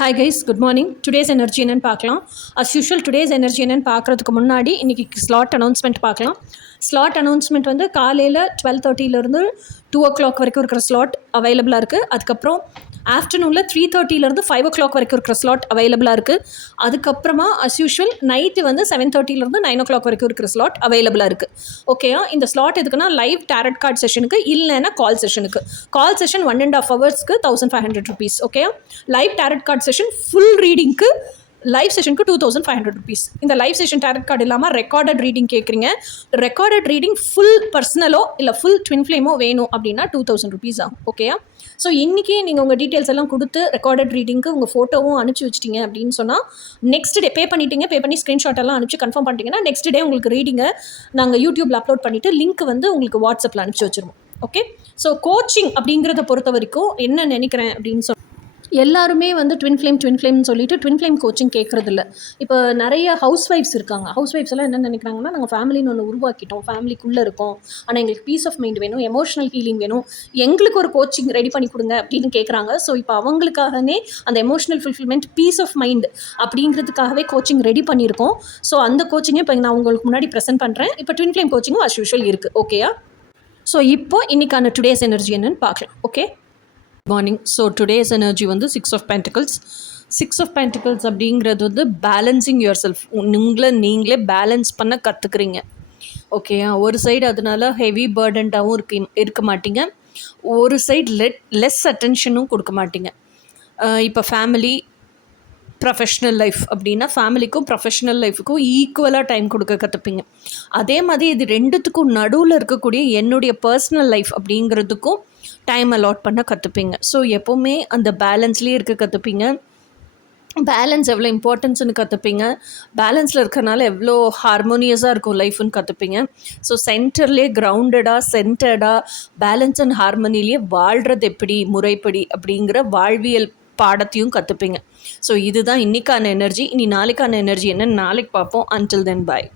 Hi guys, good morning. Today's energy என்னென்னு பார்க்கலாம். As usual today's energy என்னென்னு பார்க்குறதுக்கு முன்னாடி இன்றைக்கி ஸ்லாட் அனௌன்ஸ்மெண்ட் பார்க்கலாம். ஸ்லாட் அனௌன்ஸ்மெண்ட் வந்து காலையில் 12:30 2:00 வரைக்கும் இருக்கிற ஸ்லாட் அவைலபிளாக இருக்குது. அதுக்கப்புறம் ஆஃப்டர்நூனில் 3:30 5:00 வரைக்கும் இருக்கிற ஸ்லாட் அவைலபிளாக இருக்குது. அதுக்கப்புறமா அஸ் யூஷுவல் நைட்டு வந்து 7:30 9:00 வரைக்கும் இருக்கிற ஸ்லாட் அவைலபிளாக இருக்குது. ஓகேயா? இந்த ஸ்லாட் எதுக்குன்னா லைவ் டேரட் கார்டு செஷனுக்கு, இல்லைன்னா கால் செஷனுக்கு. கால் செஷன் 1.5 ஹவர்ஸ்க்கு 1500 rupees. ஓகேயா? Live tarot card session full ரீடிங்க்கு லைவ் செஷனுக்கு 2500 rupees. இந்த லைவ் செஷன் டேரட் கார்டு இல்லாமல் ரெக்கார்டட் ரீடிங் கேட்குறீங்க. ரெக்கார்டட் ரீடிங் ஃபுல் பர்சனலோ இல்லை ஃபுல் ட்வின் ஃப்ளேமோ வேணும் அப்படின்னா 2000 rupees ஆகும். ஓகேயா? ஸோ இன்றைக்கி நீங்கள் உங்கள் டீட்டெயில்ஸ் எல்லாம் கொடுத்து ரெக்கார்டட் ரீடிங்க்கு உங்கள் ஃபோட்டோவும் அனுப்பிச்சி வச்சிட்டிங்க அப்படின்னு சொன்னால் நெக்ஸ்ட் டே பே பண்ணி ஸ்க்ரீன்ஷாட் எல்லாம் அனுப்பிச்சு கன்ஃபார்ம் பண்ணிட்டீங்கன்னா நெக்ஸ்ட் டே உங்களுக்கு ரீடிங்கை நாங்கள் யூடியூப்பில் அப்லோட் பண்ணிவிட்டு லிங்க் வந்து உங்களுக்கு வாட்ஸ்அப்பில் அனுப்பிச்சி வச்சுருவோம். ஓகே? ஸோ கோச்சிங் அப்படிங்கிறத பொறுத்த வரைக்கும் என்ன நினைக்கிறேன் அப்படின்னு எல்லாருமே வந்து ட்வின் ஃப்ளேம்னு சொல்லிட்டு ட்வின் ஃப்ளேம் கோச்சிங் கேட்குறதில்ல. இப்போ நிறைய ஹவுஸ் ஒய்ஃப்ஸ் இருக்காங்க. ஹவுஸ் ஒய்ஃப்ஸ் எல்லாம் என்ன நினைக்கிறாங்கன்னா, நாங்கள் ஃபேமிலின்னு ஒன்று உருவாக்கிட்டோம், ஃபேமிலிக்குள்ளே இருக்கோம், ஆனால் எங்களுக்கு பீஸ் ஆஃப் மைண்ட் வேணும், எமோஷனல் ஹீலிங் வேணும், எங்களுக்கு ஒரு கோச்சிங் ரெடி பண்ணி கொடுங்க அப்படின்னு கேட்குறாங்க. ஸோ இப்போ அவங்களுக்காகவே அந்த emotional fulfilment, peace of mind அப்படிங்கிறதுக்காகவே கோச்சிங் ரெடி பண்ணியிருக்கோம். ஸோ அந்த கோச்சிங்கை இப்போ நான் உங்களுக்கு முன்னாடி ப்ரெசென்ட் பண்ணுறேன். இப்போ ட்வின் ஃப்ளேம் கோச்சிங்கும் அஸ் யூஷுவல் இருக்குது. ஓகேயா? ஸோ இப்போ இன்றைக்கான டுடேஸ் எனர்ஜி என்னன்னு பார்க்கலாம். Okay, morning. So today's energy வந்து 6 of Pentacles. 6 of Pentacles அப்படிங்கிறது வந்து பேலன்சிங் யுவர் செல்ஃப். நீங்களே பேலன்ஸ் பண்ண கற்றுக்குறீங்க. ஓகேயா? ஒரு சைடு அதனால ஹெவி பர்டன்டாகவும் இருக்க மாட்டீங்க, ஒரு சைடு லெஸ் அட்டென்ஷனும் கொடுக்க மாட்டீங்க. இப்போ ஃபேமிலி ப்ரொஃபஷ்னல் லைஃப் அப்படின்னா ஃபேமிலிக்கும் ப்ரொஃபஷ்னல் லைஃபுக்கும் ஈக்குவலாக டைம் கொடுக்க கற்றுப்பீங்க. அதே மாதிரி இது ரெண்டுத்துக்கும் நடுவில் இருக்கக்கூடிய என்னுடைய பர்சனல் லைஃப் அப்படிங்கிறதுக்கும் டைம் அலாட் பண்ண கற்றுப்பீங்க. ஸோ எப்போவுமே அந்த பேலன்ஸ்லேயே இருக்க கற்றுப்பீங்க. பேலன்ஸ் எவ்வளோ இம்பார்ட்டன்ஸ்னு கற்றுப்பீங்க. பேலன்ஸில் இருக்கிறனால எவ்வளோ ஹார்மோனியஸாக இருக்கும் லைஃப்னு கற்றுப்பீங்க. ஸோ சென்டர்லேயே சென்டர்டாக பேலன்ஸ் அண்ட் ஹார்மோனிலேயே வாழ்கிறது எப்படி முறைப்படி அப்படிங்கிற வாழ்வியல் பாடத்தையும் கற்றுப்பீங்க. ஸோ இதுதான் இன்றைக்கான எனர்ஜி. இனி நாளைக்கான எனர்ஜி என்னன்னு நாளைக்கு பார்ப்போம். அன்டில் தென் பாய்.